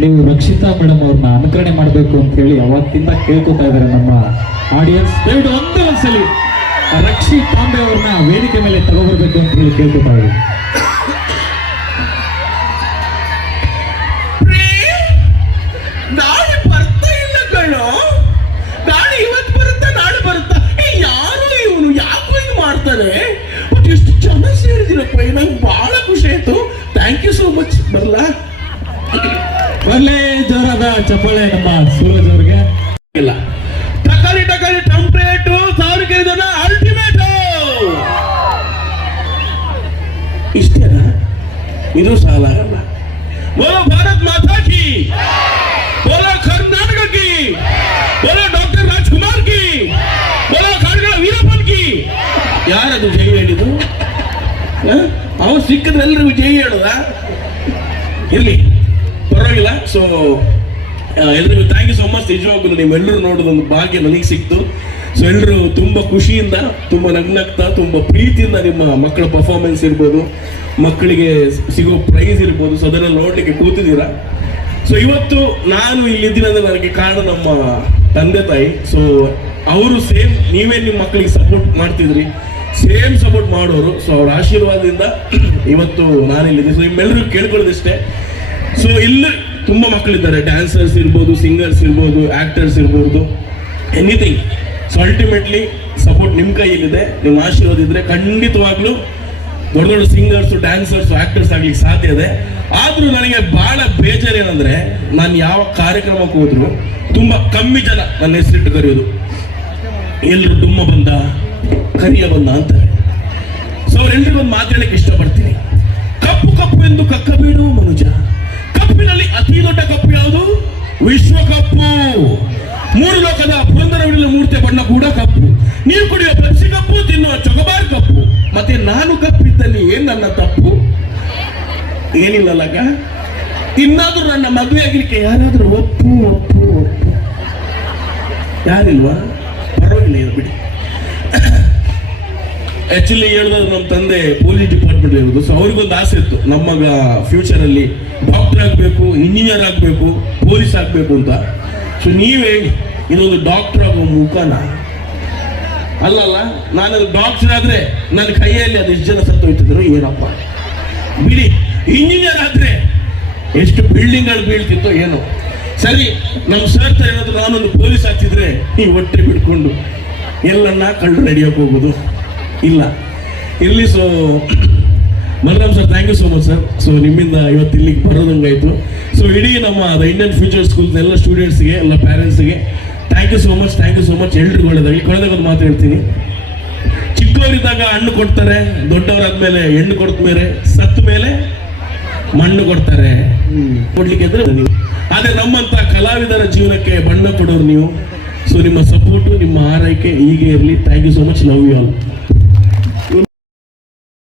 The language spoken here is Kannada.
ನೀವು ರಕ್ಷಿತಾ ಮೇಡಮ್ ಅವ್ರನ್ನ ಅನುಕರಣೆ ಮಾಡಬೇಕು ಅಂತ ಹೇಳಿ ಅವತ್ತಿಂದ ಕೇಳ್ಕೊತಾ ಇದ್ದಾರೆ ನಮ್ಮ ಆಡಿಯನ್ಸ್ ಬೇಡ ಒಂದೇ ಒಂದ್ಸಲಿ ರಕ್ಷಿತ್ ರಕ್ಷಿ ತಾಂಬೆ ಅವ್ರನ್ನ ವೇದಿಕೆ ಮೇಲೆ ತಗೋಬರ್ಬೇಕು ಅಂತ ಹೇಳಿ ಕೇಳ್ಕೊತಾ ಇದ್ದೀವಿ ನಮ್ಮ ಸೂರಜ್ ಅವರಿಗೆ. ಇಲ್ಲ. ಟಕಲಿ ಟಂಪ್ಲೇಟು ಸಾವಿರಕ್ಕೆ ಜನ ಅಲ್ಟಿಮೇಟ್ ಇಷ್ಟೇನ? ಇದು ಸಾಲ. ಆಗಲ್ಲ ಬೋಲೋ ಭಾರತ್ ಮಾತಾ ಕಿ. ಬೋಲೋ ಕರ್ನಾಟಕ ಕಿ. ಬೋಲೋ ಡಾಕ್ಟರ್ ರಾಜ್ಕುಮಾರ್ ಕಿ. ಬೋಲೋ ಕಾರ್ಗಳ ವೀರಪ್ಪನ್ ಕಿ. ಯಾರದು ಜೈ ಹೇಳಿದು ಅವ್ರು ಸಿಕ್ಕಿದ್ರೆ ಎಲ್ರಿಗೂ ಜೈ ಹೇಳುದ? ಇರ್ಲಿ. ಪರವಾಗಿಲ್ಲ. ಸೊ ಎಲ್ರಿಗೂ ಥ್ಯಾಂಕ್ ಯು ಸೋ ಮಚ್ ನಿಜವಾಗ್ಲೂ ನಿಮ್ಮೆಲ್ಲರೂ ನೋಡೋದೊಂದು ಭಾಗ್ಯ ನನಗೆ ಸಿಕ್ತು. ಸೊ ಎಲ್ಲರೂ ತುಂಬ ಖುಷಿಯಿಂದ, ತುಂಬ ನಗ್ನಗ್ತಾ, ತುಂಬ ಪ್ರೀತಿಯಿಂದ ನಿಮ್ಮ ಮಕ್ಕಳ ಪರ್ಫಾರ್ಮೆನ್ಸ್ ಇರ್ಬೋದು, ಮಕ್ಕಳಿಗೆ ಸಿಗೋ ಪ್ರೈಸ್ ಇರ್ಬೋದು. ಸೊ ಅದನ್ನೆಲ್ಲ ನೋಡಲಿಕ್ಕೆ ಕೂತಿದ್ದೀರಾ? ಸೊ ಇವತ್ತು ನಾನು ಇಲ್ಲಿದ್ದೀನಂದ್ರೆ ನನಗೆ ಕಾರಣ ನಮ್ಮ ತಂದೆ ತಾಯಿ. ಸೊ ಅವರು ಸೇಮ್, ನೀವೇ ನಿಮ್ಮ ಮಕ್ಕಳಿಗೆ ಸಪೋರ್ಟ್ ಮಾಡ್ತಿದ್ರಿ. ಸೇಮ್ ಸಪೋರ್ಟ್ ಮಾಡೋರು. ಸೊ ಅವ್ರ ಆಶೀರ್ವಾದದಿಂದ ಇವತ್ತು ನಾನು ಇಲ್ಲಿದ್ದೀನಿ ಸೊ ನಿಮ್ಮೆಲ್ಲರೂ ಕೇಳ್ಕೊಳ್ಳೋದಿಷ್ಟೇ. ಸೊ ಇಲ್ಲಿ ತುಂಬಾ ಮಕ್ಕಳಿದ್ದಾರೆ. ಡ್ಯಾನ್ಸರ್ಸ್ ಇರ್ಬೋದು ಸಿಂಗರ್ಸ್ ಇರ್ಬೋದು ಆಕ್ಟರ್ಸ್ ಇರ್ಬೋದು ಎನಿಥಿಂಗ್ ಸೊ ಅಲ್ಟಿಮೇಟ್ಲಿ ಸಪೋರ್ಟ್ ನಿಮ್ಮ ಕೈಯಲ್ಲಿದೆ. ನಿಮ್ಮ ಆಶೀರ್ವಾದ ಇದ್ದರೆ ಖಂಡಿತವಾಗ್ಲೂ ದೊಡ್ಡ ದೊಡ್ಡ ಸಿಂಗರ್ಸ್ ಡ್ಯಾನ್ಸರ್ಸು ಆಕ್ಟರ್ಸ್ ಆಗ್ಲಿಕ್ಕೆ ಸಾಧ್ಯ ಇದೆ. ಆದರೂ ನನಗೆ ಬಹಳ ಬೇಜಾರು ಏನಂದ್ರೆ, ನಾನು ಯಾವ ಕಾರ್ಯಕ್ರಮಕ್ಕೆ ಹೋದ್ರು ತುಂಬಾ ಕಮ್ಮಿ ಜನ ನನ್ನ ಹೆಸರಿಟ್ಟು ಕರೆಯೋದು. ಎಲ್ಲರೂ ತುಂಬ ಬಂದ, ಕರಿಯ ಬಂದ ಅಂತಾರೆ ಸೊ ಅವರೆಲ್ಲರಿಗೂ ಒಂದು ಮಾತಾಡಕ್ಕೆ ಇಷ್ಟಪಡ್ತೀನಿ. ವಿಶ್ವಕಪ್ಪು. ಮೂರು ಲೋಕದ ಪುರಂದರ ವಿಠಲ ಮೂರ್ತಿಯ ಬಣ್ಣ ಕೂಡ ಕಪ್ಪು. ನೀವು ಕುಡಿಯುವ ಪೆಪ್ಸಿ ಕಪ್ಪು, ತಿನ್ನುವ ಚೊಕಬಾರ್ ಕಪ್ಪು. ಮತ್ತೆ ನಾನು ಕಪ್ಪಿದ್ದಲ್ಲಿ ಏನ್ ನನ್ನ ತಪ್ಪು? ಏನಿಲ್ಲಲ್ಲಗ ಇನ್ನಾದ್ರೂ ನನ್ನ ಮದುವೆ ಆಗ್ಲಿಕ್ಕೆ ಯಾರಾದ್ರೂ ಒಪ್ಪು ಒಪ್ಪು ಒಪ್ಪು. ಯಾರಿಲ್ವಾ? ಪರವಾಗಿಲ್ಲ ಬಿಡಿ. ಆಕ್ಚುಲಿ ಹೇಳಿದ್ರೆ ನಮ್ಮ ತಂದೆ ಪೊಲೀಸ್ ಡಿಪಾರ್ಟ್ಮೆಂಟ್ ಇರೋದು ಸೊ ಅವ್ರಿಗೊಂದು ಆಸೆ ಇತ್ತು. ನಮ್ಮ ಫ್ಯೂಚರ್ ಅಲ್ಲಿ ಡಾಕ್ಟರ್ ಆಗಬೇಕು ಇಂಜಿನಿಯರ್ ಆಗಬೇಕು ಪೊಲೀಸ್ ಆಗಬೇಕು ಅಂತ. ಸೊ ನೀವೇ ಇದೊಂದು ಡಾಕ್ಟರ್ ಆಗೋ ಮುಖನ. ಅಲ್ಲಲ್ಲ ನಾನು ಡಾಕ್ಟರ್ ಆದ್ರೆ ನನ್ನ ಕೈಯಲ್ಲಿ ಅದೆಷ್ಟು ಜನ ಸತ್ತು ಹೋಯ್ತಿದ್ರು, ಏನಪ್ಪ? ಬಿಡಿ ಇಂಜಿನಿಯರ್ ಆದ್ರೆ ಎಷ್ಟು ಬಿಲ್ಡಿಂಗ್ಗಳು ಬೀಳ್ತಿತ್ತೋ ಏನೋ. ಸರಿ, ನಮ್ಮ ಸರ್ ಏನಾದ್ರು ನಾನೊಂದು ಪೊಲೀಸ್ ಆಗ್ತಿದ್ರೆ ನೀವು ಹೊಟ್ಟೆ ಬಿಡ್ಕೊಂಡು ಎಲ್ಲನ್ನ ಕಳ್ಳು ನಡೆಯೋಕೆ ಹೋಗೋದು. ಇಲ್ಲ. ಇಲ್ಲಿ so Balaram sir thank you so much sir so ನಿಮ್ಮಿಂದ ಇವತ್ತು ಇಲ್ಲಿಗೆ ಬರೋದಂಗಾಯಿತು ಸೊ ಇಡೀ ನಮ್ಮ ದ ಇಂಡಿಯನ್ ಫ್ಯೂಚರ್ ಸ್ಕೂಲ್ದ ಎಲ್ಲ ಸ್ಟೂಡೆಂಟ್ಸ್ಗೆ ಎಲ್ಲ ಪ್ಯಾರೆಂಟ್ಸ್ಗೆ thank you so much thank you so much ಎಲ್ರಿಗೂ ಒಳ್ಳೆದಾಗಿ ಕೊನೆದಾಗ ಒಂದು ಮಾತು ಹೇಳ್ತೀನಿ. ಚಿಕ್ಕವರಿದ್ದಾಗ ಹಣ್ಣು ಕೊಡ್ತಾರೆ, ದೊಡ್ಡವರಾದ್ಮೇಲೆ ಹೆಣ್ಣು ಕೊಡ್ತ ಮೇಲೆ, ಸತ್ತ ಮೇಲೆ ಮಣ್ಣು ಕೊಡ್ತಾರೆ. ಕೊಡ್ಲಿಕ್ಕೆ ಇದ್ರೆ ನೀವು. ಆದ್ರೆ ನಮ್ಮಂತ ಕಲಾವಿದರ ಜೀವನಕ್ಕೆ ಬಣ್ಣ ಕೊಡೋರು ನೀವು. ಸೊ ನಿಮ್ಮ ಸಪೋರ್ಟು ನಿಮ್ಮ ಆರೈಕೆ ಹೀಗೆ ಇರಲಿ. Thank you so much love you all